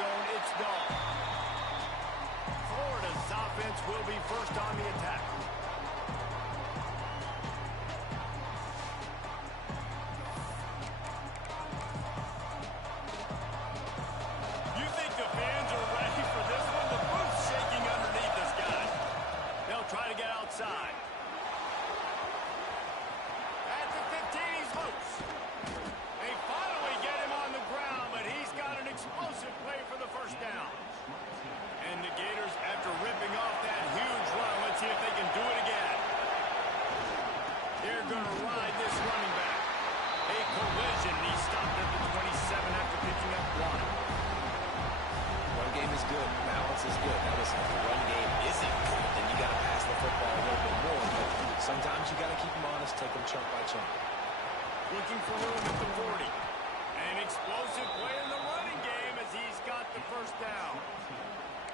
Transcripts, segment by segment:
zone, it's done. Florida's offense will be first on the attack. You think the fans are ready for this one? The boot's shaking underneath this guy. They'll try to get outside. At the 15, he's loose. They finally get him on the ground, but he's got an explosive play for the first down. And the Gators, after ripping off that huge run, let's see if they can do it again. They're going to ride this running back. A collision, and he stopped at the 27 after picking up one. Run game is good. Balance is good. Now listen, if the run game isn't good, then you got to pass the football a little bit more. But sometimes you got to keep them honest, take them chunk by chunk. Looking for room at the 40. An explosive play in the running game as he's got the first down.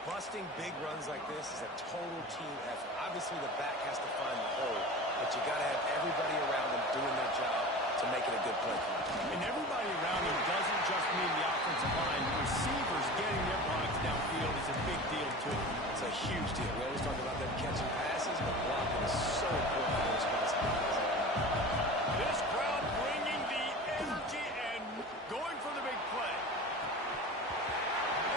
Busting big runs like this is a total team effort. Obviously, the back has to find the hole, but you got to have everybody around them doing their job to make it a good play. And everybody around him doesn't just mean the offensive line. The receivers getting their blocks downfield is a big deal, too. It's a huge deal. We always talk about them catching passes, but blocking is so important for those responsibilities. This crowd bringing the energy and going for the big play.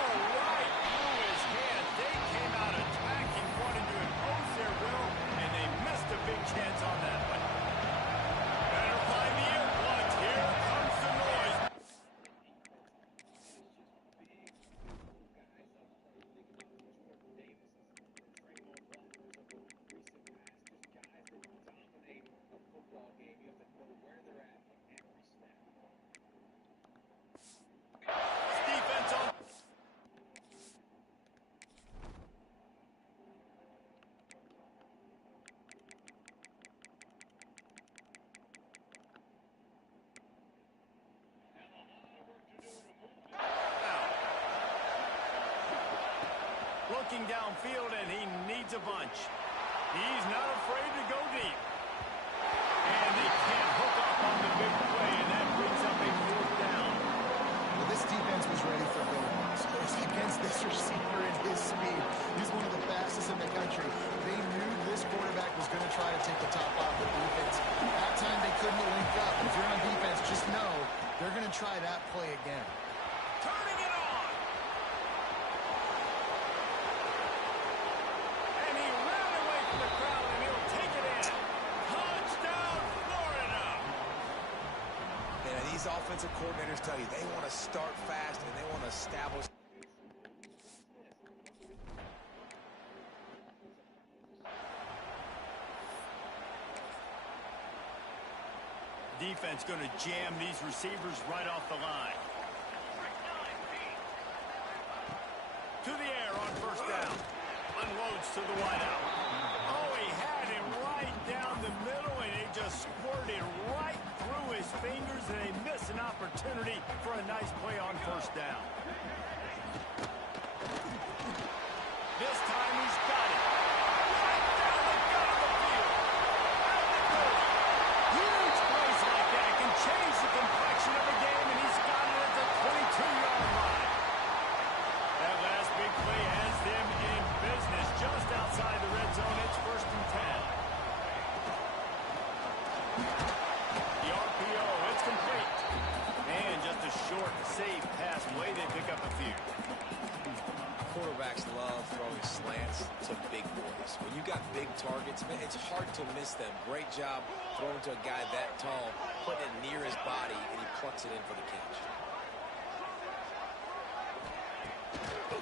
Oh, right through his hand. They came out attacking, wanting to impose their will, and they missed a big chance on that one. Better find the earplugs. Here comes the noise. Defense on. Looking downfield, and he needs a bunch. He's not afraid to go deep. And they can't hook up on the big play, and that brings up a fourth down. Well, this defense was ready for Bill Moss. Against this receiver and his speed, he's one of the fastest in the country. They knew this quarterback was going to try to take the top off the defense. That time they couldn't link up. If you're on defense, just know they're going to try that play again. Turning it on. And he ran away from the crowd, and he'll take it in. Touchdown, Florida. And these offensive coordinators tell you they want to start fast and they want to establish. Defense going to jam these receivers right off the line. To the air on first down. Unloads to the wideout. Oh, he had him right down the middle, and he just squirted right through his fingers, and they miss an opportunity for a nice play on first down. This time he's got it. Right down the gut of the field. At the 30. Huge plays like that can change the complexion of a game, and he's got it at the 22-yard line. That last big play has them in business just outside the red zone. It's first and 10. The RPO, it's complete. And just a short, safe pass play. They pick up a few. Quarterbacks love throwing slants to big boys. When you got big targets, man, it's hard to miss them. Great job throwing to a guy that tall, putting it near his body, and he plucks it in for the catch.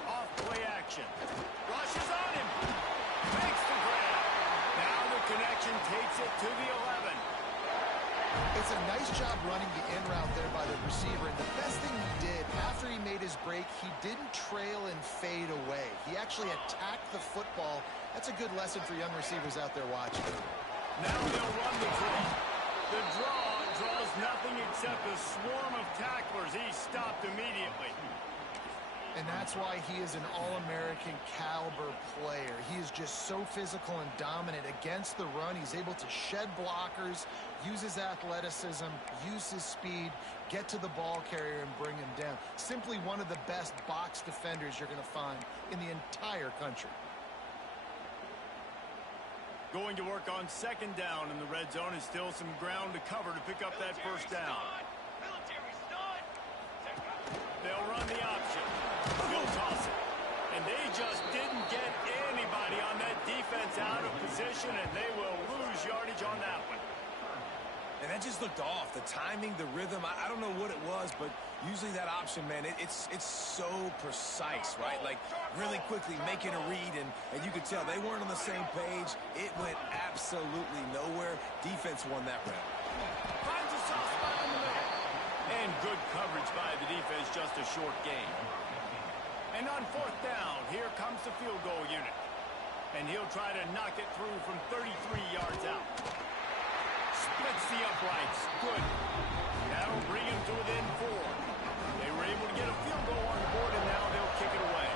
Off play action. Rushes on him. Makes the grab. Now the connection takes it to the 11. It's a nice job running the in route there by the receiver, and the best thing he did after he made his break, he didn't trail and fade away. He actually attacked the football. That's a good lesson for young receivers out there watching. Now they'll run the draw. The draw draws nothing except a swarm of tacklers. He's stopped immediately. And that's why he is an All-American caliber player. He is just so physical and dominant against the run. He's able to shed blockers, use his athleticism, use his speed, get to the ball carrier and bring him down. Simply one of the best box defenders you're going to find in the entire country. Going to work on second down in the red zone, and still some ground to cover to pick up that first down. They'll run the option. He'll toss it. And they just didn't get anybody on that defense out of position, and they will lose yardage on that one. And that just looked off. The timing, the rhythm, I don't know what it was, but usually that option, man, it's so precise, right? Like, really quickly making a read, and you could tell they weren't on the same page. It went absolutely nowhere. Defense won that round. Finds a soft spot in the middle. And good coverage by the defense, just a short gain. And on fourth down, here comes the field goal unit. And he'll try to knock it through from 33 yards out. Splits the uprights. Good. That'll bring him to within 4. They were able to get a field goal on the board, and now they'll kick it away.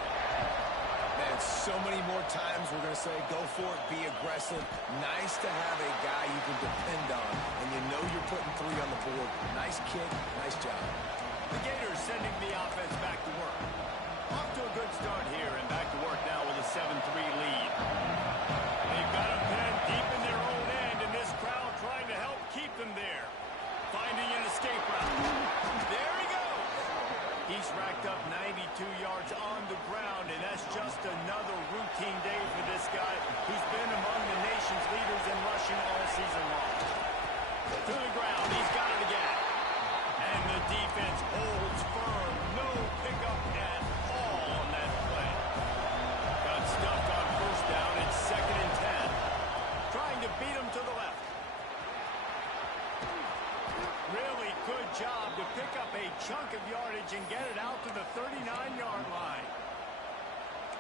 Man, so many more times we're going to say, go for it, be aggressive. Nice to have a guy you can depend on, and you know you're putting 3 on the board. Nice kick, nice job. The Gators sending the offense back to work. Off to a good start here, and back to work now with a 7-3 lead. They've got a pen deep in their own end, and this crowd trying to help keep them there. Finding an escape route. There he goes. He's racked up 92 yards on the ground, and that's just another routine day for this guy who's been among the nation's leaders in rushing all season long. To the ground. He's got it again. And the defense holds firm. No pickup at all on that play. Got stuffed on first down. It's 2nd and 10. Trying to beat him to the left. Really good job to pick up a chunk of yardage and get it out to the 39-yard line.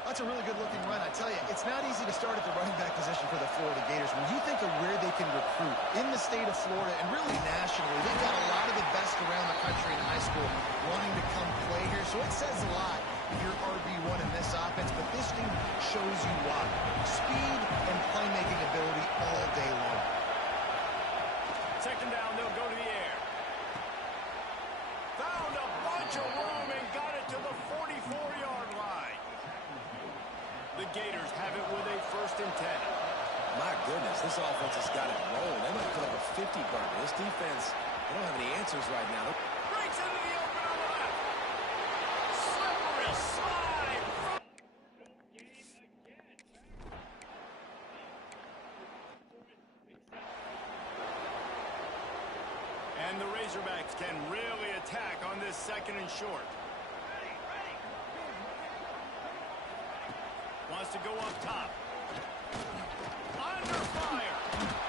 That's a really good-looking run. I tell you, it's not easy to start at the running back position for the Florida Gators. When you think of where they can recruit in the state of Florida and really nationally, they've got a lot of the best around the country in high school wanting to come play here. So it says a lot if you're RB1 in this offense, but this team shows you why. Speed and playmaking ability all day long. Second down, they'll go to the air. Found a bunch of room and got it to the 44-yard line. The Gators have it with a 1st and 10. My goodness, this offense has got it rolling. They might put up a 50-burger. This defense, they don't have any answers right now. Breaks into the open on the left. Slippery slide. And the Razorbacks can really attack on this 2nd and short. Wants to go up top. Under fire.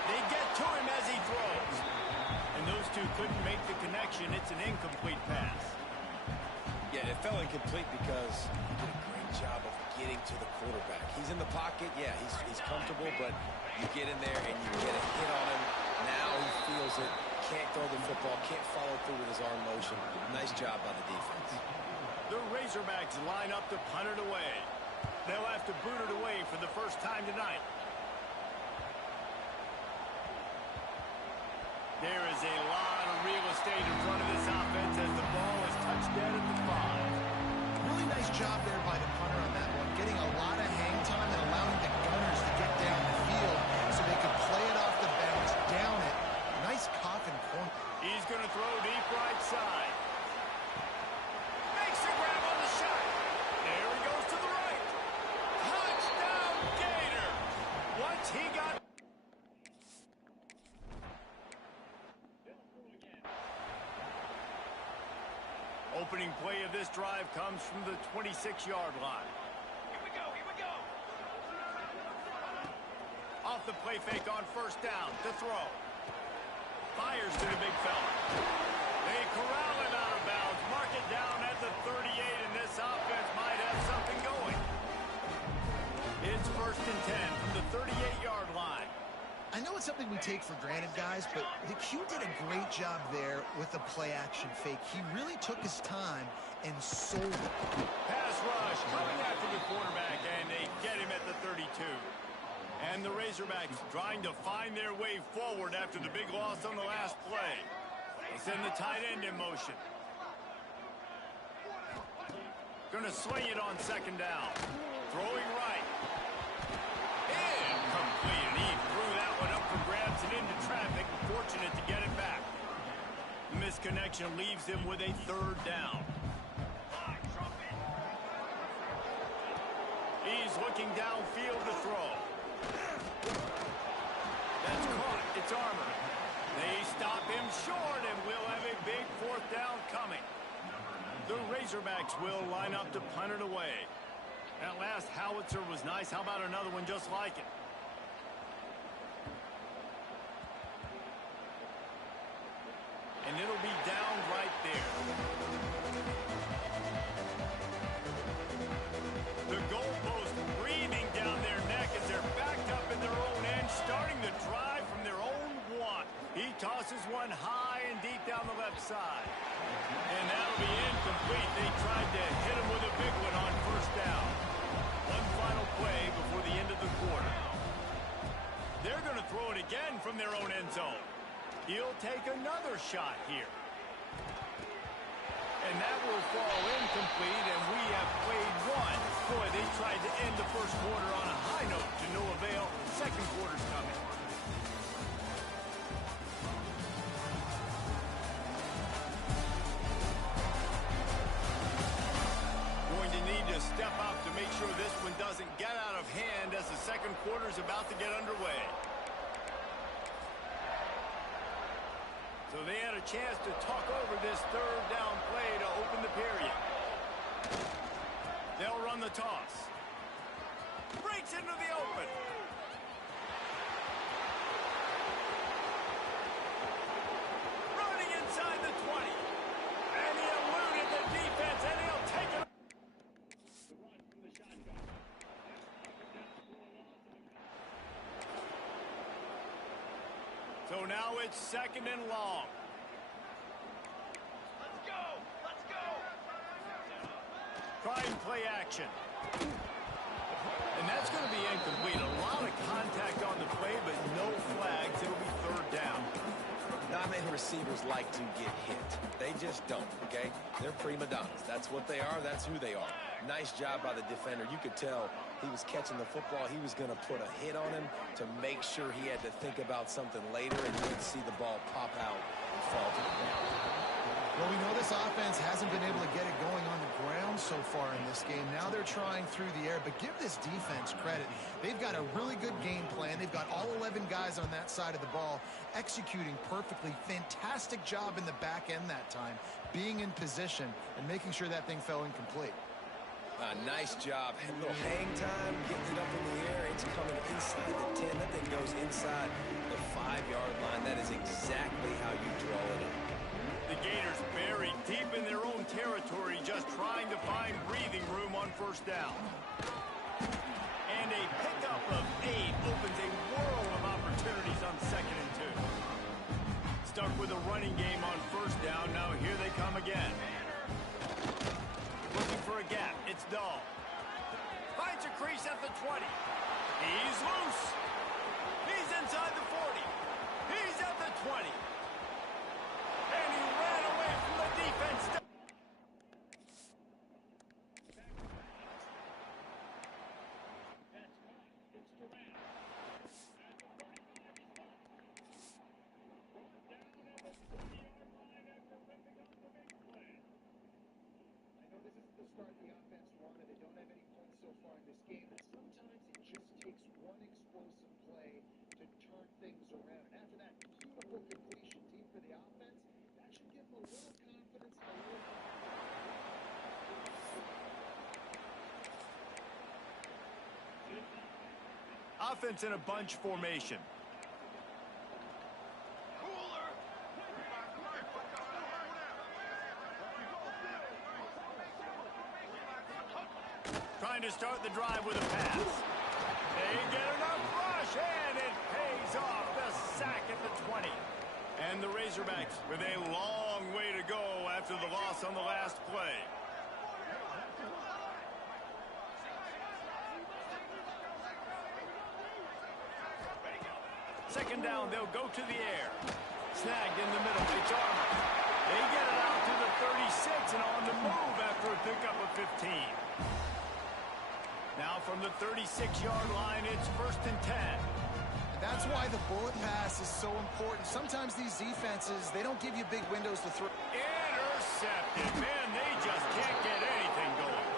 They get to him as he throws. And those two couldn't make the connection. It's an incomplete pass. Yeah, it fell incomplete because he did a great job of getting to the quarterback. He's in the pocket. Yeah, he's comfortable, but you get in there and you get a hit on him. Now he feels it. Can't throw the football. Can't follow through with his arm motion. Nice job by the defense. The Razorbacks line up to punt it away. They'll have to boot it away for the first time tonight. There is a lot of real estate in front of this offense as the ball is touched dead at the 5. Really nice job there by the punter on that one, getting a lot of hang time and allowing the Gunners to get down the field so they could play it off the bounce, down it. Nice coffin corner. He's going to throw deep right side. Makes the grab on the shot. There he goes to the right. Touchdown, Gator. Once he got... Opening play of this drive comes from the 26-yard line. Here we go. Off the play fake on first down to throw. Fires to the big fella. They corral him out of bounds. Mark it down at the 38, and this offense might have something going. It's 1st and 10 from the 38-yard line. I know it's something we take for granted, guys, but the Q did a great job there with the play-action fake. He really took his time and sold it. Pass rush coming after the quarterback, and they get him at the 32. And the Razorbacks trying to find their way forward after the big loss on the last play. They send the tight end in motion. Going to swing it on second down. Throwing right. Incomplete, and he threw that one up for grabs and into traffic. Fortunate to get it back. The misconnection leaves him with a third down. He's looking downfield to throw. That's caught. It's Armour. They stop him short, and we'll have a big fourth down coming. The Razorbacks will line up to punt it away. That last howitzer was nice. How about another one just like it? And it'll be down right there. The goalpost breathing down their neck as they're backed up in their own end, starting the drive from their own one. He tosses one high and deep down the left side. And that'll be incomplete. They tried to hit him with a big one on first down. One final play before the end of the quarter. They're going to throw it again from their own end zone. He'll take another shot here. And that will fall incomplete, and we have played one. Boy, they tried to end the first quarter on a high note to no avail. Second quarter's coming. Going to need to step up to make sure this one doesn't get out of hand as the second quarter's about to get underway. So they had a chance to talk over this third down play to open the period. They'll run the toss. Breaks into the open. Running inside the 20. And he eluded the defense, and he'll take it. So now it's second and long. Let's go! Let's go! Trying play action. And that's going to be incomplete. A lot of contact on the play, but no flags. It'll be third down. Not many receivers like to get hit. They just don't, okay? They're prima donnas. That's what they are. That's who they are. Nice job by the defender. You could tell he was catching the football. He was going to put a hit on him to make sure he had to think about something later, and you would see the ball pop out and fall to the ground. Well, we know this offense hasn't been able to get it going on the ground so far in this game. Now they're trying through the air, but give this defense credit. They've got a really good game plan. They've got all 11 guys on that side of the ball executing perfectly. Fantastic job in the back end that time, being in position and making sure that thing fell incomplete. Nice job. A little hang time, getting it up in the air. It's coming inside the 10. That thing goes inside the 5-yard line. That is exactly how you draw it up. The Gators buried deep in their own territory, just trying to find breathing room on first down. And a pickup of 8 opens a world of opportunities on second and 2. Stuck with a running game on first down. Now here they come again. Looking for a gap. It's Dahl. Finds a crease at the 20. He's loose. He's inside the 40. He's at the 20. And he ran away from the defense. Offense in a bunch formation. Trying to start the drive with a pass. They get enough rush, and it pays off. with a long way to go after the loss on the last play. Second down, they'll go to the air. Snagged in the middle. It's Armour. They get it out to the 36 and on the move after a pickup of 15. Now from the 36-yard line, it's 1st and 10. That's why the bullet pass is so important. Sometimes these defenses, they don't give you big windows to throw. Intercepted. Man, they just can't get anything going.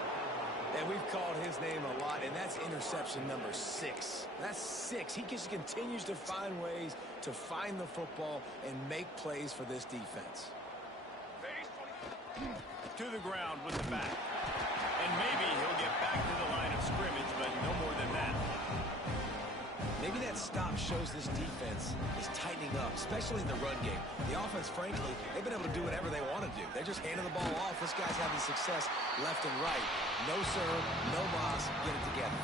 And we've called his name a lot, and that's interception number 6. That's 6. He just continues to find ways to find the football and make plays for this defense. To the ground with the back. And maybe he'll get back to the line of scrimmage, but no more than that. Maybe that stop shows this defense is tightening up, especially in the run game. The offense, frankly, they've been able to do whatever they want to do. They're just handing the ball off. This guy's having success left and right. No serve, no loss, get it together.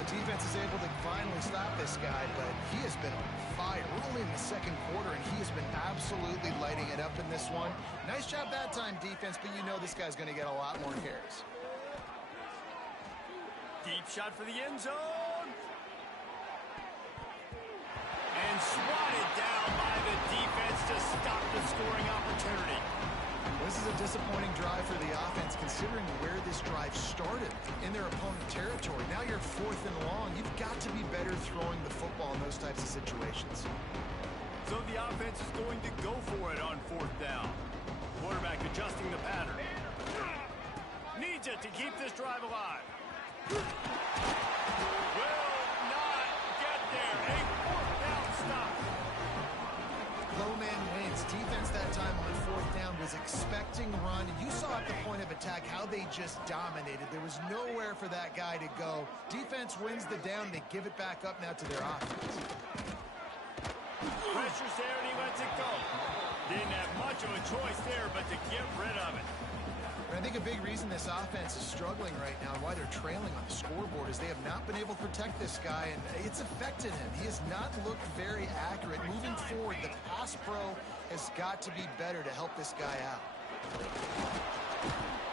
The defense is able to finally stop this guy, but he has been on fire. We're only in the second quarter, and he has been absolutely lighting it up in this one. Nice job that time, defense, but you know this guy's going to get a lot more carries. Deep shot for the end zone. And swatted down by the defense to stop the scoring opportunity. This is a disappointing drive for the offense, considering where this drive started in their opponent territory. Now you're 4th and long. You've got to be better throwing the football in those types of situations. So the offense is going to go for it on 4th down. Quarterback adjusting the pattern. Needs it to keep this drive alive. Will not get there. A 4th down stop. Low man wins. Defense that time on 4th down was expecting run. And you saw at the point of attack how they just dominated. There was nowhere for that guy to go. Defense wins the down. They give it back up now to their offense. Pressure's there and he lets it go. Didn't have much of a choice there but to get rid of it. And I think a big reason this offense is struggling right now and why they're trailing on the scoreboard is they have not been able to protect this guy, and it's affected him. He has not looked very accurate. Moving forward, the pass pro has got to be better to help this guy out.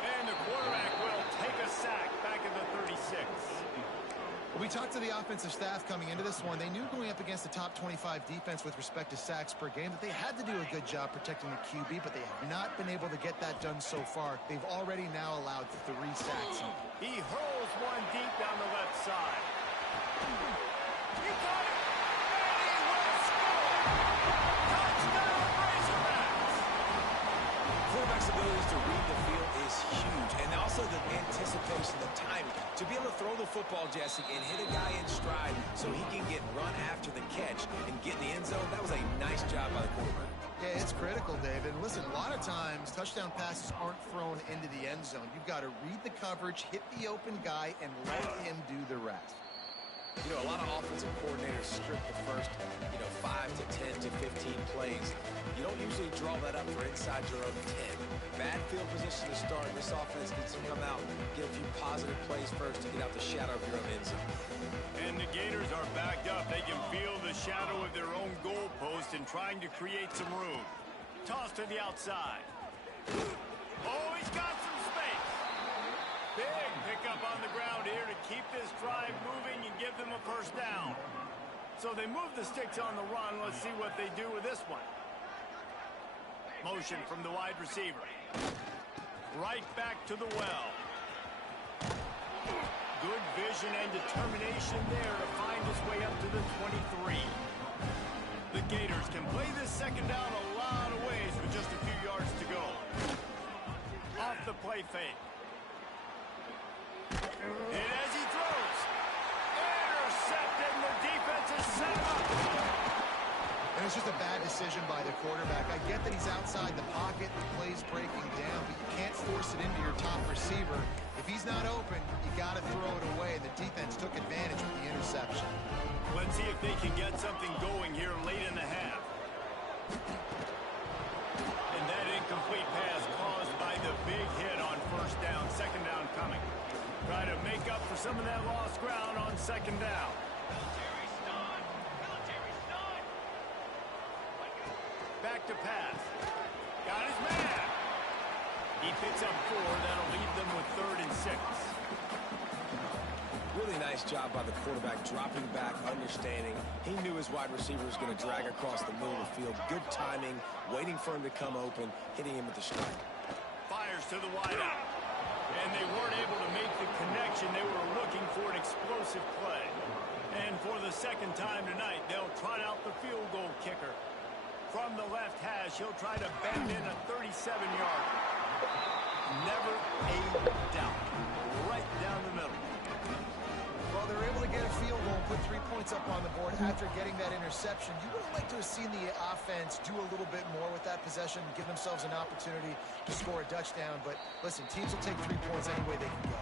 And the quarterback will take a sack back at the 36. We talked to the offensive staff coming into this one. They knew going up against the top 25 defense with respect to sacks per game that they had to do a good job protecting the QB, but they have not been able to get that done so far. They've already now allowed 3 sacks. He hurls one deep down the left side. He got it! And he will score! Touchdown, Razorbacks! Quarterback's ability to read the field is huge, and also the anticipation, the timing. To be able to throw the football, Jesse, and hit a guy in stride so he can get run after the catch and get in the end zone, that was a nice job by the quarterback. Yeah, it's critical, David. Listen, a lot of times touchdown passes aren't thrown into the end zone. You've got to read the coverage, hit the open guy, and let him do the rest. You know, a lot of offensive coordinators script the first, 5 to 10 to 15 plays. You don't usually draw that up for inside your own 10. Bad field position to start. This offense needs to come out, get a few positive plays first to get out the shadow of your own end zone. And the Gators are backed up. They can feel the shadow of their own goalpost and trying to create some room. Toss to the outside. Oh, he's got some space. Big pickup on the ground here to keep this drive moving and give them a 1st down. So they move the sticks on the run. Let's see what they do with this one. Motion from the wide receiver. Right back to the well. Good vision and determination there to find his way up to the 23. The Gators can play this 2nd down a lot of ways with just a few yards to go. Off the play fake. And as he throws, intercepted, and the defense is set up. And it's just a bad decision by the quarterback. I get that he's outside the pocket, the play's breaking down, but you can't force it into your top receiver. If he's not open, you got to throw it away, and the defense took advantage with the interception. Let's see if they can get something going here late in the half. And that incomplete pass caused by the big hit on 1st down, 2nd down coming. Try to make up for some of that lost ground on 2nd down. Back back to pass. Got his man. He picks up 4. That'll leave them with 3rd and 6. Really nice job by the quarterback, dropping back, understanding. He knew his wide receiver was going to drag across the middle of the field. Good timing, waiting for him to come open, hitting him with the strike. Fires to the wideout. And they weren't able to make the connection. They were looking for an explosive play. And for the second time tonight, they'll trot out the field goal kicker. From the left hash, he'll try to bend in a 37-yarder. Never a doubt. Right down the middle. Well, they're able to get a field goal and put 3 points up on the board after getting that interception. You would have liked to have seen the offense do a little bit more with that possession, give themselves an opportunity to score a touchdown. But listen, teams will take 3 points any way they can go.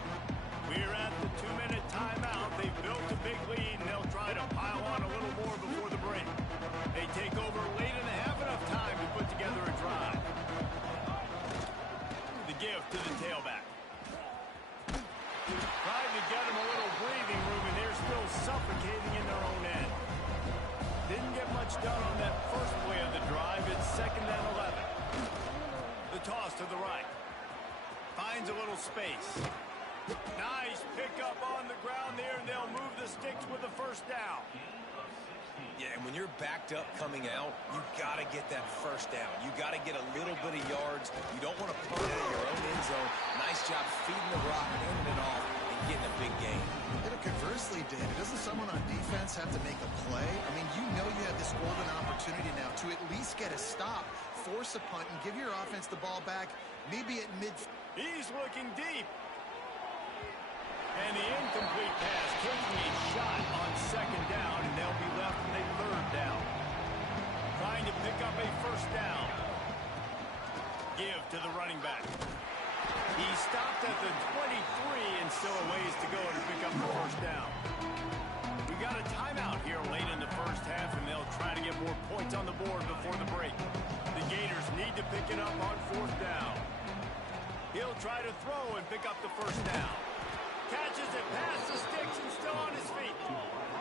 We're at the 2-minute timeout. They've built a big lead, and they'll try to pile on a little more before the break. They take over late and have enough time to put together a drive. The give to the tailback. Tried to get them a little breathing room, and they're still suffocating in their own end. Didn't get much done on that first play of the drive. It's 2nd and 11. The toss to the right. Finds a little space. Nice pickup on the ground there, and they'll move the sticks with the first down. Yeah, and when you're backed up coming out, you got to get that first down. You got to get a little bit of yards. You don't want to punt it in your own end zone. Nice job feeding the rock, handing it off, and getting a big gain. Yeah, but conversely, David, doesn't someone on defense have to make a play? I mean, you know you have this golden opportunity now to at least get a stop, force a punt, and give your offense the ball back, maybe at mid. He's looking deep. And the incomplete pass taking a shot on 2nd down, and they'll be left with a 3rd down. Trying to pick up a 1st down. Give to the running back. He stopped at the 23 and still a ways to go to pick up the 1st down. We got a timeout here late in the first half, and they'll try to get more points on the board before the break. The Gators need to pick it up on 4th down. He'll try to throw and pick up the 1st down. Catches it past the sticks and still on his feet.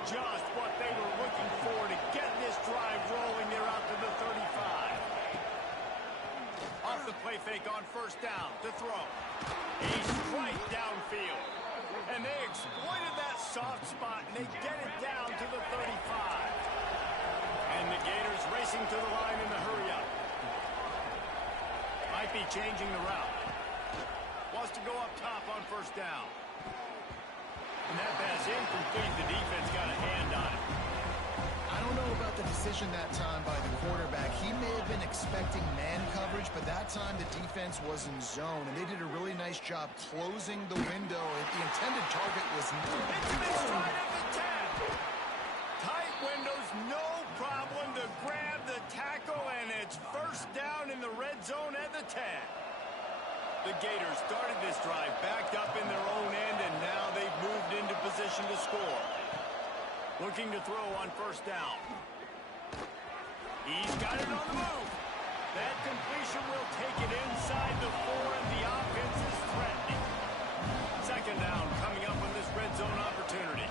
Just what they were looking for to get this drive rolling. They're out to the 35. Off the play fake on 1st down to throw. A strike downfield. And they exploited that soft spot, and they get it down to the 35. And the Gators racing to the line in the hurry-up. Might be changing the route. Wants to go up top on 1st down. And that pass incomplete. The defense got a hand on it. I don't know about the decision that time by the quarterback. He may have been expecting man coverage, but that time the defense was in zone, and they did a really nice job closing the window. The intended target was... It's right at the 10. Tight windows, no problem to grab the tackle, and it's 1st down in the red zone at the 10. The Gators started this drive backed up in their own end, and now they've moved into position to score. Looking to throw on 1st down. He's got it on the move. That completion will take it inside the 4, and the offense is threatening. 2nd down coming up on this red zone opportunity.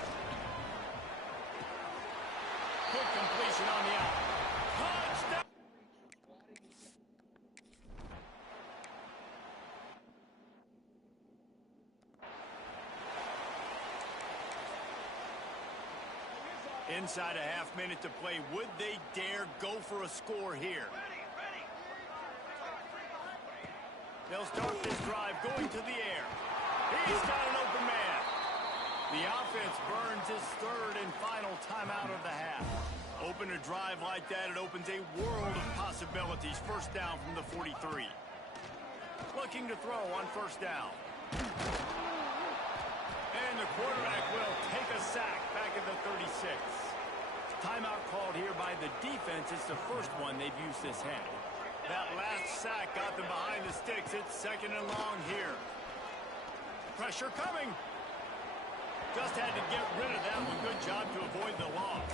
Quick completion on the out. Touchdown! Inside a half minute to play. Would they dare go for a score here? They'll start this drive going to the air. He's got an open man. The offense burns his 3rd and final timeout of the half. Open a drive like that, it opens a world of possibilities. 1st down from the 43. Looking to throw on 1st down. And the quarterback will take a sack back at the 36. Timeout called here by the defense. It's the first one they've used this half. That last sack got them behind the sticks. It's 2nd and long here. Pressure coming. Just had to get rid of that one. Good job to avoid the loss.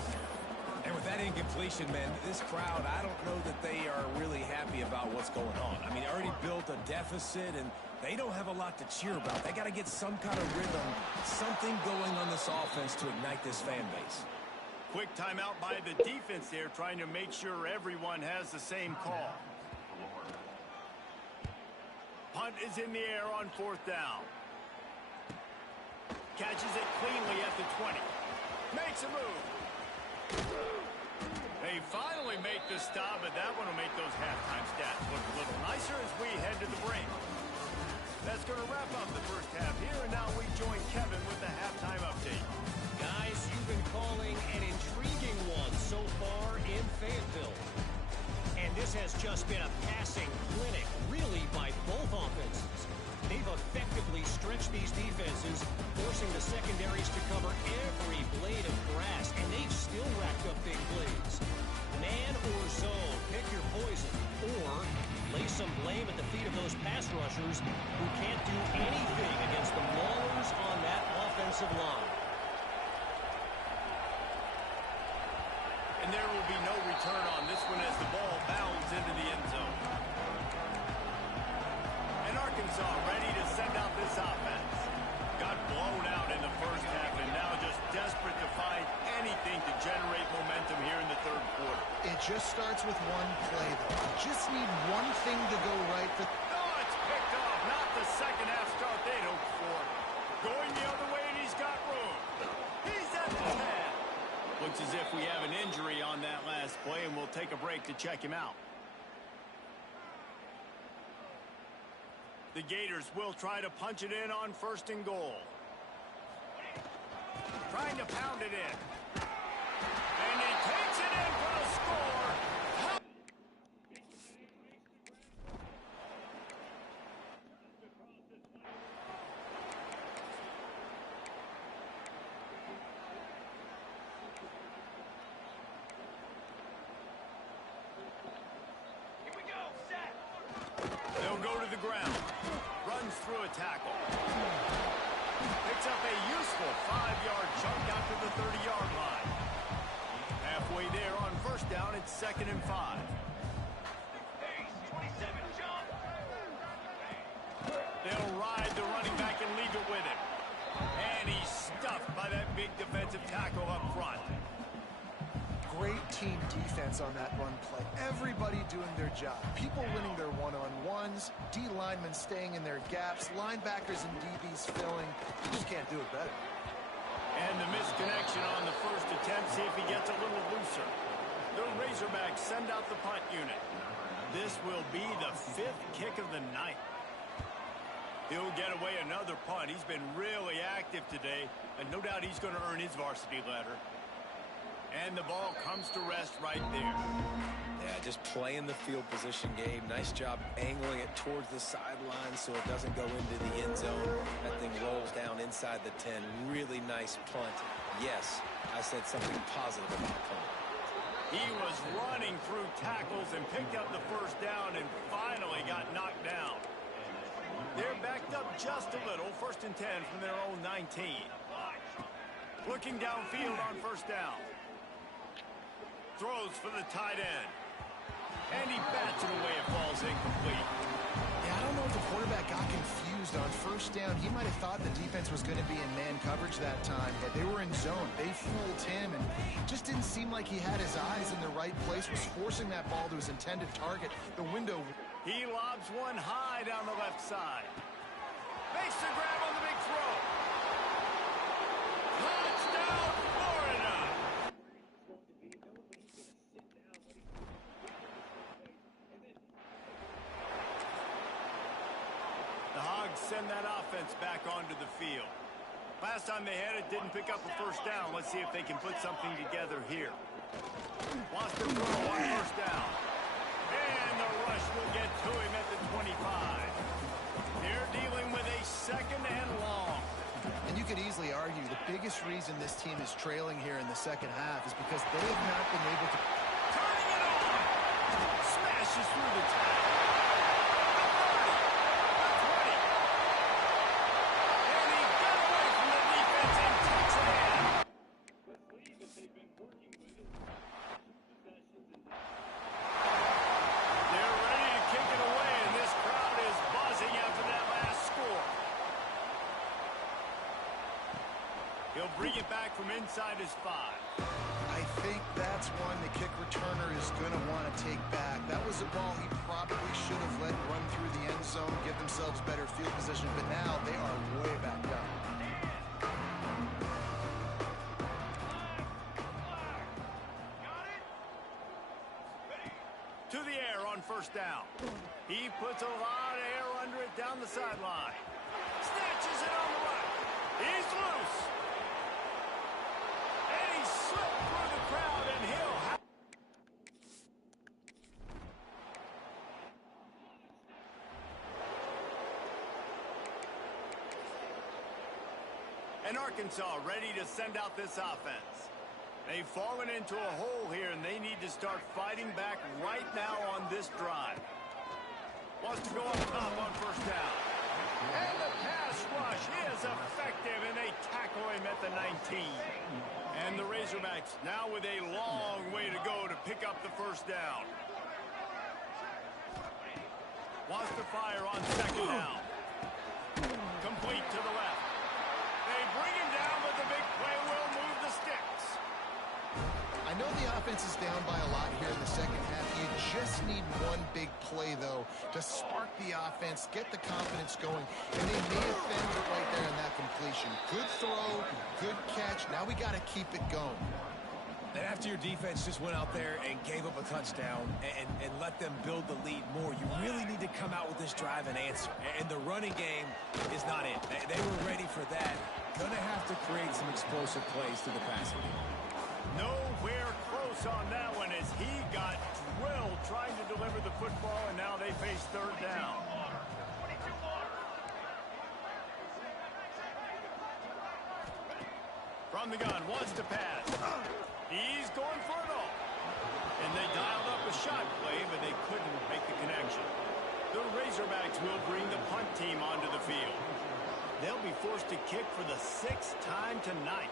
And with that incompletion, man, this crowd, I don't know that they are really happy about what's going on. I mean, they already built a deficit, and they don't have a lot to cheer about. They got to get some kind of rhythm, something going on this offense to ignite this fan base. Quick timeout by the defense there, trying to make sure everyone has the same call. Punt is in the air on 4th down. Catches it cleanly at the 20. Makes a move. They finally make the stop, but that one will make those halftime stats look a little nicer as we head to the break. That's going to wrap up the first half here, and now we join Kevin with the halftime update. Guys, you've been calling an intriguing one so far in Fayetteville. And this has just been a passing clinic, really, by both offenses. They've effectively stretched these defenses, forcing the secondaries to cover every blade of grass, and they've still racked up big plays. Man or zone, pick your poison, or lay some blame at the feet of those pass rushers who can't do anything against the maulers on that offensive line. And there will be no return on this one as the ball bounds into the end zone. And Arkansas ready to send out this offense. Got blown out in the first half and now just desperate to find anything to generate momentum here in the third quarter. It just starts with one play, though. You just need one thing to go right for... Oh, it's picked off. Not the second half start they'd hoped for. Going the other way, and he's got room. He's at the 10. Looks as if we have an injury on that last play, and we'll take a break to check him out. The Gators will try to punch it in on 1st and goal. Trying to pound it in. And he takes it in for the score. Here we go, set. They'll go to the ground. Runs through a tackle. Picks up a useful 5-yard chunk out to the 30-yard line. Halfway there on 1st down, it's 2nd and 5. They'll ride the running back and leave it with him. And he's stuffed by that big defensive tackle up front. Great team defense on that run play. Everybody doing their job. People winning their one-on-ones, D linemen staying in their gaps, linebackers and DBs filling. You just can't do it better. And the misconnection on the first attempt. See if he gets a little looser. The Razorbacks send out the punt unit. This will be the 5th kick of the night. He'll get away another punt. He's been really active today, and no doubt he's going to earn his varsity letter. And the ball comes to rest right there. Yeah, just playing the field position game. Nice job angling it towards the sideline so it doesn't go into the end zone. That thing rolls down inside the 10. Really nice punt. Yes, I said something positive about punt. He was running through tackles and picked up the 1st down and finally got knocked down. They're backed up just a little. 1st and 10 from their own 19. Looking downfield on 1st down. Throws for the tight end. And he bats it away. It falls incomplete. Yeah, I don't know if the quarterback got confused on 1st down. He might have thought the defense was going to be in man coverage that time, but they were in zone. They fooled him, and it just didn't seem like he had his eyes in the right place, was forcing that ball to his intended target. The window... He lobs one high down the left side. Makes the grab on the big throw. Touchdown, Florida! The Hogs send that offense back onto the field. Last time they had it, didn't pick up a 1st down. Let's see if they can put something together here. Wants to throw on 1st down. And the rush will get to him at the 25. They're dealing with a 2nd and long. And you could easily argue the biggest reason this team is trailing here in the 2nd half is because they have not been able to... Turning it on! Smashes through the tackle. He'll bring it back from inside his 5. I That's one the kick returner is going to want to take back. That was a ball he probably should have let run through the end zone, give themselves better field position, but now they are way back up. To the air on first down. He puts a lot of air under it down the sideline. Snatches it on the right. He's loose. And he slipped through the crowd, and he'll have... And Arkansas ready to send out this offense. They've fallen into a hole here, and they need to start fighting back right now on this drive. Wants to go up top on first down. And the pass rush is effective, and they tackle him at the 19. And the Razorbacks now with a long way to go to pick up the first down. Wants to fire on second down. Complete to the left. They bring him down, but the big play will move the sticks. I know the offense is down by a lot here in the second half. You just need one big play, though, to spark the offense, get the confidence going, and they may have found it right there in that completion. Good throw, good catch. Now we got to keep it going. And after your defense just went out there and gave up a touchdown and let them build the lead more, you really need to come out with this drive and answer. And the running game is not it. They were ready for that. Gonna have to create some explosive plays to the passing game. Nowhere close on that one as he got drilled trying to deliver the football, and now they face third down. From the gun, wants to pass. He's going for it all. And they dialed up a shot play, but they couldn't make the connection. The Razorbacks will bring the punt team onto the field. They'll be forced to kick for the 6th time tonight.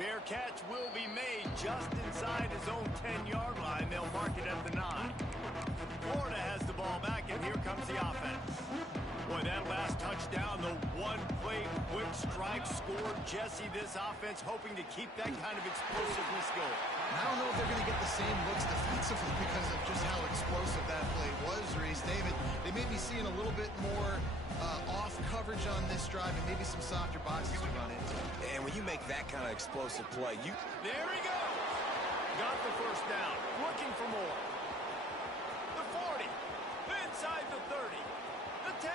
Fair catch will be made just inside his own 10-yard line. They'll mark it at the 9. Florida has the ball back, and here comes the offense. Boy, that last touchdown, the one-play quick strike scored. Jesse, this offense hoping to keep that kind of explosiveness going. I don't know if they're going to get the same looks defensively because of just how explosive that play was, Reese. David, they may be seeing a little bit more off coverage on this drive and maybe some softer boxes to run into. And when you make that kind of explosive play, you... There he goes. Got the first down. Looking for more. The 40. Inside the 30. The 10.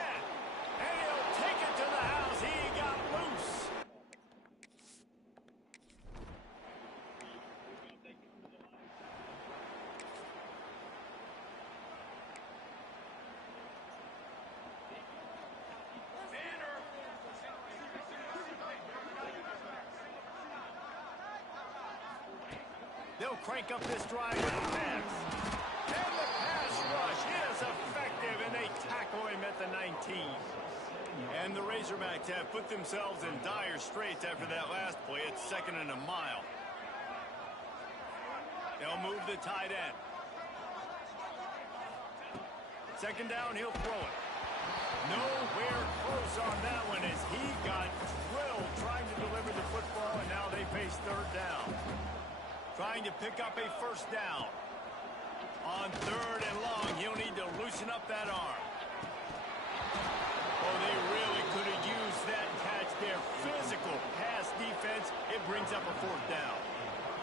And he'll take it to the house. He got loose. They'll crank up this drive with the pass. And the pass rush is effective, and they tackle him at the 19. And the Razorbacks have put themselves in dire straits after that last play. It's 2nd and a mile. They'll move the tight end. 2nd down, he'll throw it. Nowhere close on that one as he got drilled trying to deliver the football, and now they face third down. Trying to pick up a first down. On 3rd and long, he'll need to loosen up that arm. Oh, they really could have used that catch there. Physical pass defense. It brings up a 4th down.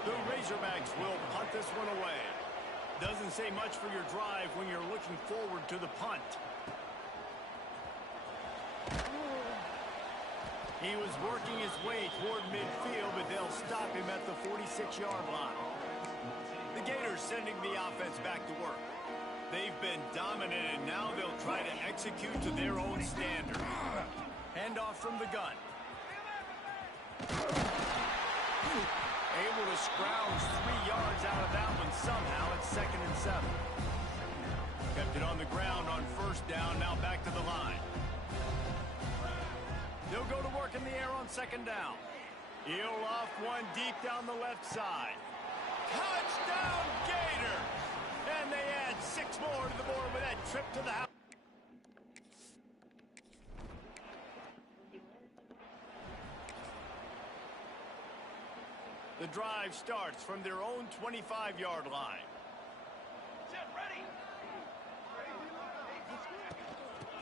The Razorbacks will punt this one away. Doesn't say much for your drive when you're looking forward to the punt. He was working his way toward midfield, but they'll stop him at the 46-yard line. The Gators sending the offense back to work. They've been dominant, and now they'll try to execute to their own standard. Handoff from the gun. Able to scrounge 3 yards out of that one somehow. It's 2nd and 7. Kept it on the ground on first down, now back to the line. They'll go to work in the air on 2nd down. He'll off one deep down the left side. Touchdown, Gator! And they add 6 more to the board with that trip to the house. The drive starts from their own 25-yard line.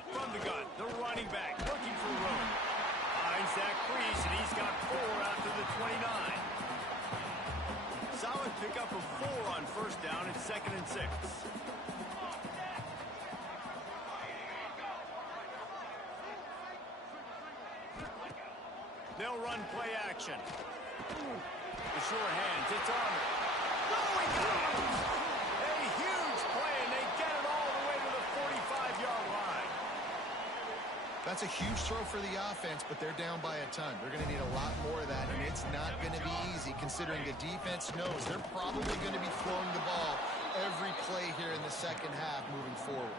From the gun, the running back looking for room. Finds that crease, and he's got 4 after the 29. Solid pickup of 4 on first down and 2nd and 6. They'll run play action. The sure hands, it's Armour. Oh, he goes! A huge play, and they get it all the way to the 45-yard line. That's a huge throw for the offense, but they're down by a ton. They're going to need a lot more of that, and it's not going to be easy considering the defense knows they're probably going to be throwing the ball every play here in the second half moving forward.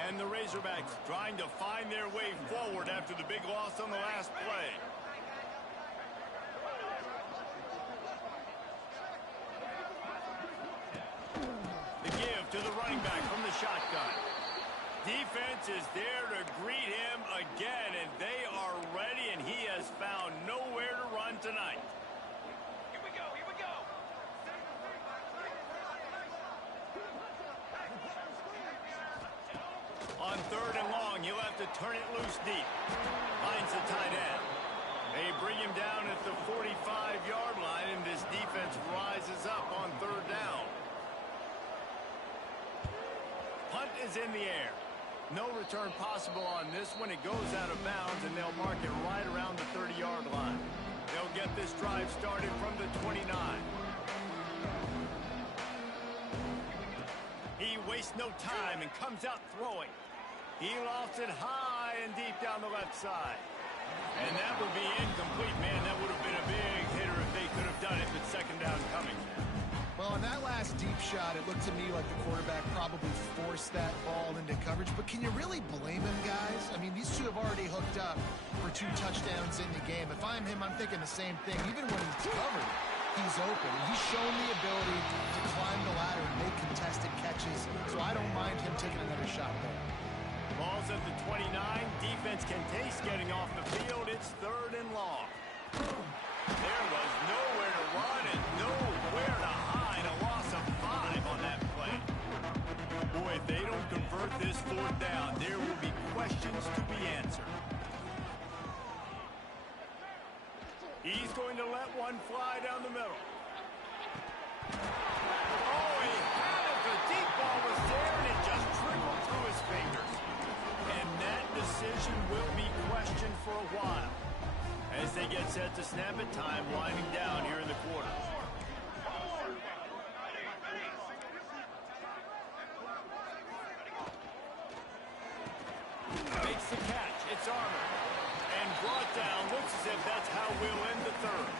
And the Razorbacks trying to find their way forward after the big loss on the last play. The give to the running back from the shotgun. Defense is there to greet him again, and they are ready, and he has found nowhere to run tonight. Here we go, here we go. On 3rd and long, he'll have to turn it loose deep. Finds the tight end. They bring him down at the 45-yard line, and this defense rises up on 3rd down. Punt is in the air. No return possible on this one. It goes out of bounds, and they'll mark it right around the 30-yard line. They'll get this drive started from the 29. He wastes no time and comes out throwing. He lofts it high and deep down the left side. And that will be incomplete. Man, that would have been a big hitter if they could have done it with 2nd down coming. Well, on that last deep shot, it looked to me like the quarterback probably forced that ball into coverage. But can you really blame him, guys? I mean, these two have already hooked up for 2 touchdowns in the game. If I'm him, I'm thinking the same thing. Even when he's covered, he's open. And he's shown the ability to climb the ladder and make contested catches. So I don't mind him taking another shot there. Ball's at the 29. Defense can taste getting off the field. It's 3rd and long. There was nowhere to run and nowhere to hide. A loss of 5 on that play. Boy, if they don't convert this 4th down, there will be questions to be answered. He's going to let one fly down the middle. Oh, he had it. The deep ball was there, and it just trickled through his fingers. And that decision will be questioned for a while as they get set to snap it, time winding down here in the quarter. Makes the catch. It's Armour. And brought down. Looks as if that's how we'll end the 3rd.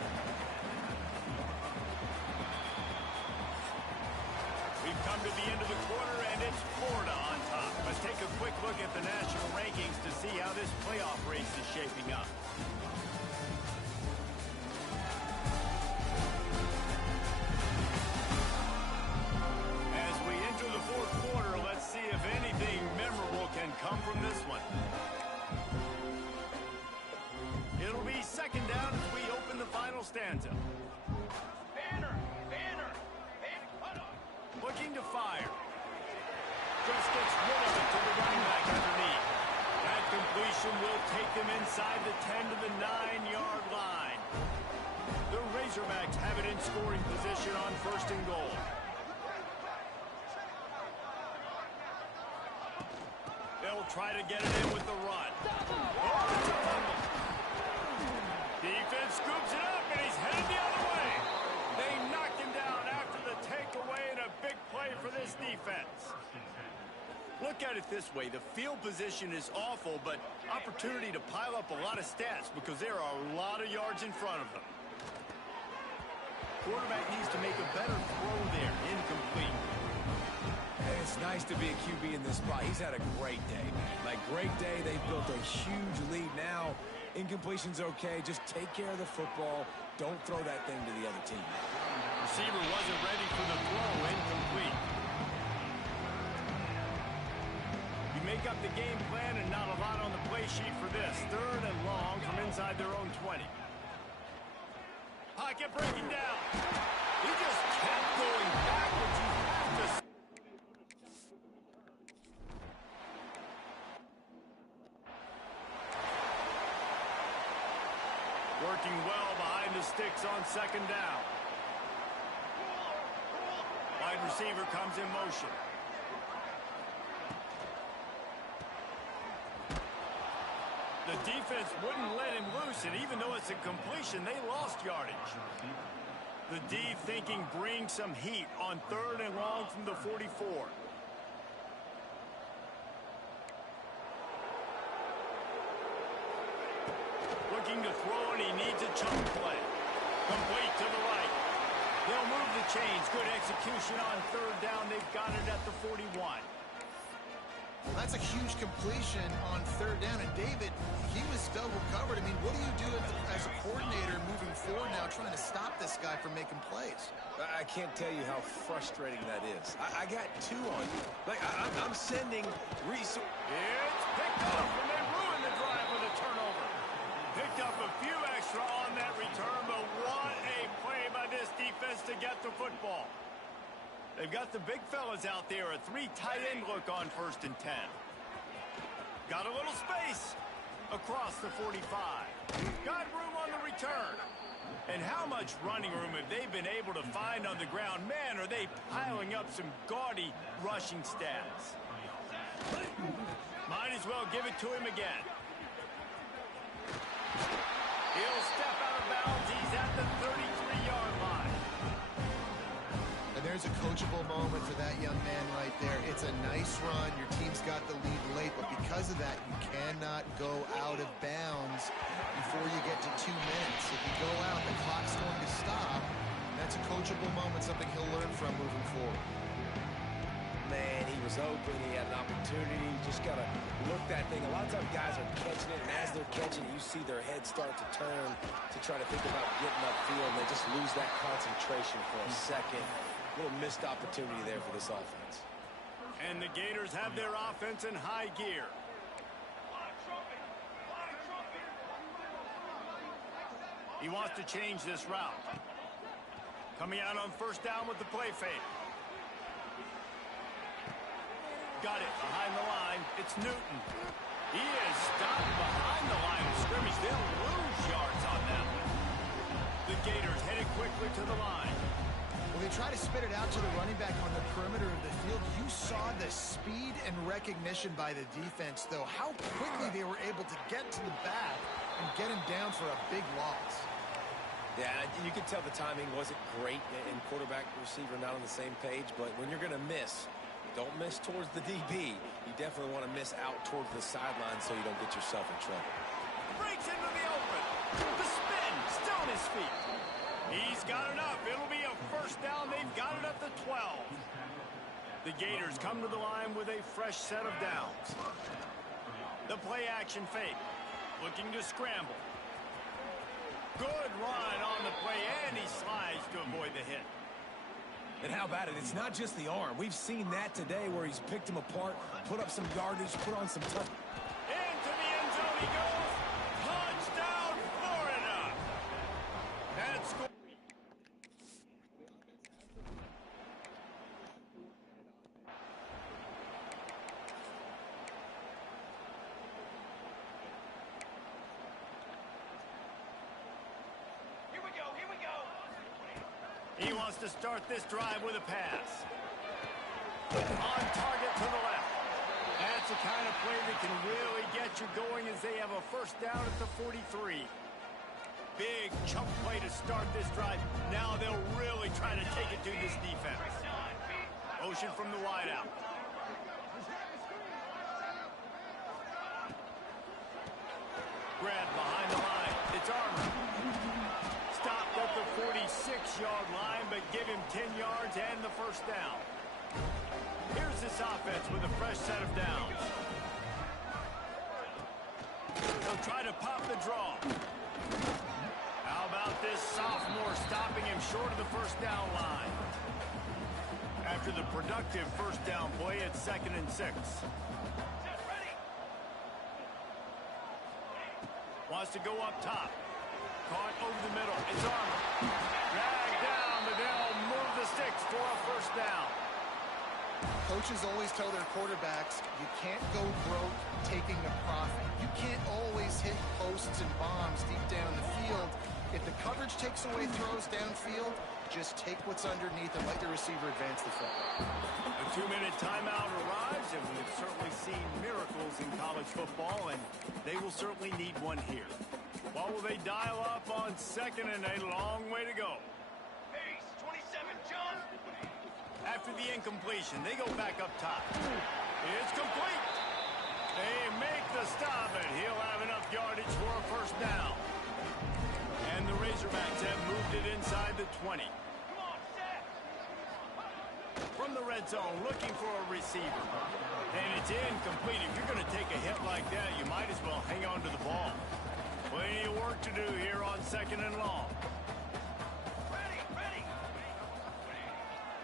We've come to the end of the quarter, and it's Florida on top. Let's take a quick look at the national rankings to see how this playoff race is shaping up. As we enter the 4th quarter, let's see if anything memorable can come from this one. It'll be 2nd down as we open the final stanza. Looking to fire. Just gets rid of it to the running back underneath. That completion will take them inside the 10 to the 9-yard line. The Razorbacks have it in scoring position on 1st and goal. They'll try to get it in with the run. Oh, it's a fumble. Defense scoops it up, and he's headed the other way. They knocked him down after the takeaway, and a big play for this defense. Look at it this way. The field position is awful, but opportunity to pile up a lot of stats because there are a lot of yards in front of them. Quarterback needs to make a better throw there. Incomplete. Hey, it's nice to be a QB in this spot. He's had a great day, man. Like, great day. They've built a huge lead now. Incompletion's okay. Just take care of the football. Don't throw that thing to the other team. Receiver wasn't ready for the throw. Incomplete. You make up the game plan and not a lot on the play sheet for this. 3rd and long from inside their own 20. pocket breaking down. He just kept going backwards. You have to... Working well behind the sticks on second down. Wide receiver comes in motion. The defense wouldn't let him loose, and even though it's a completion, they lost yardage. The D thinking bring some heat on 3rd and long from the 44. Looking to throw, and he needs a chunk play. Complete to the right. They'll move the chains. Good execution on 3rd down. They've got it at the 41. Well, that's a huge completion on 3rd down. And David, he was double covered. I mean, what do you do as a coordinator moving forward now trying to stop this guy from making plays? I can't tell you how frustrating that is. I got 2 on you. Like, I'm sending resources. It's picked up, and they ruined the drive with a turnover. Picked up a few extra on that return, but what a play by this defense to get the football. They've got the big fellas out there, a 3 tight end look on 1st and 10. Got a little space across the 45. Got room on the return. And how much running room have they been able to find on the ground? Man, are they piling up some gaudy rushing stats. Might as well give it to him again. He'll step out of bounds. He's at the 33-yard line. And there's a coachable moment for that young man right there. It's a nice run. Your team's got the lead late, but because of that, you cannot go out of bounds before you get to 2 minutes. If you go out, the clock's going to stop. That's a coachable moment, something he'll learn from moving forward. Man, he was open. He had an opportunity. Just got to look that thing. A lot of times guys are catching it, and as they're catching it, you see their head start to turn to try to think about getting upfield, and they just lose that concentration for a second. A little missed opportunity there for this offense. And the Gators have their offense in high gear. He wants to change this route. Coming out on 1st down with the play fake. Got it behind the line. It's Newton. He is stopped behind the line of scrimmage. They'll lose yards on that one. The Gators headed quickly to the line. Well, they try to spit it out to the running back on the perimeter of the field. You saw the speed and recognition by the defense, though. How quickly they were able to get to the back and get him down for a big loss. Yeah, you could tell the timing wasn't great, and quarterback and receiver not on the same page, but when you're going to miss, don't miss towards the DB. You definitely want to miss out towards the sideline so you don't get yourself in trouble. Breaks into the open. The spin, still on his feet. He's got enough. It'll be a 1st down. They've got it at the 12. The Gators come to the line with a fresh set of downs. The play action fake. Looking to scramble. Good run on the play, and he slides to avoid the hit. And how about it? It's not just the arm. We've seen that today where he's picked him apart, put up some yardage, put on some touch. Into the end zone he goes. Touchdown, Florida. And score. He wants to start this drive with a pass. On target to the left. That's the kind of play that can really get you going as they have a 1st down at the 43. Big chunk play to start this drive. Now they'll really try to take it to this defense. Motion from the wideout. Grab behind the line. It's Armour. Stopped at the 46-yard line, but give him 10 yards and the 1st down. Here's this offense with a fresh set of downs. They'll try to pop the draw. How about this sophomore stopping him short of the 1st down line? After the productive 1st down play, it's 2nd and 6. Wants to go up top. Caught over the middle. It's Armour. Coaches always tell their quarterbacks, you can't go broke taking a profit. You can't always hit posts and bombs deep down the field. If the coverage takes away throws downfield, just take what's underneath and let your receiver advance the football. A 2-minute timeout arrives, and we've certainly seen miracles in college football, and they will certainly need one here. What will they dial up on second and a long way to go? Pace, 27, John. After the incompletion, they go back up top. It's complete. They make the stop, and he'll have enough yardage for a first down. And the Razorbacks have moved it inside the 20. Come on, set. From the red zone, looking for a receiver. And it's incomplete. If you're going to take a hit like that, you might as well hang on to the ball. Plenty of work to do here on second and long. Ready, ready.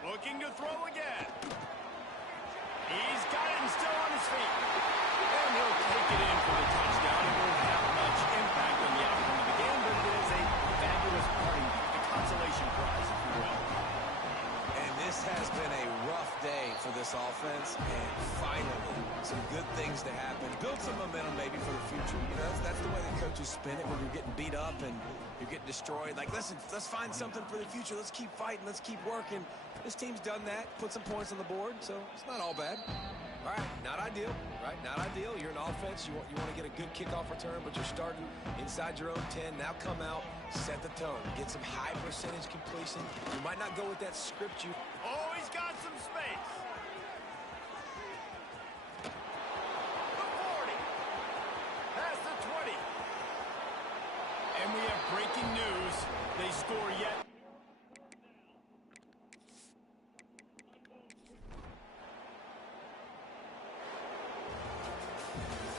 Looking to throw again. He's got it and still on his feet. And he'll take it in for the touchdown. It won't have much impact on the outcome of the game, but it is a fabulous party, the consolation prize, if you will. And this has been a rough day for this offense, and finally, some good things to happen. Build some momentum maybe for the future. You know, that's the way the coaches spin it when you're getting beat up and you're getting destroyed. Like, listen, let's find something for the future. Let's keep fighting. Let's keep working. This team's done that, put some points on the board, so it's not all bad. All right, not ideal, right? Not ideal. You're an offense. You want to get a good kickoff return, but you're starting inside your own 10. Now come out, set the tone, get some high percentage completion. You might not go with that script you... Oh, he's got some space.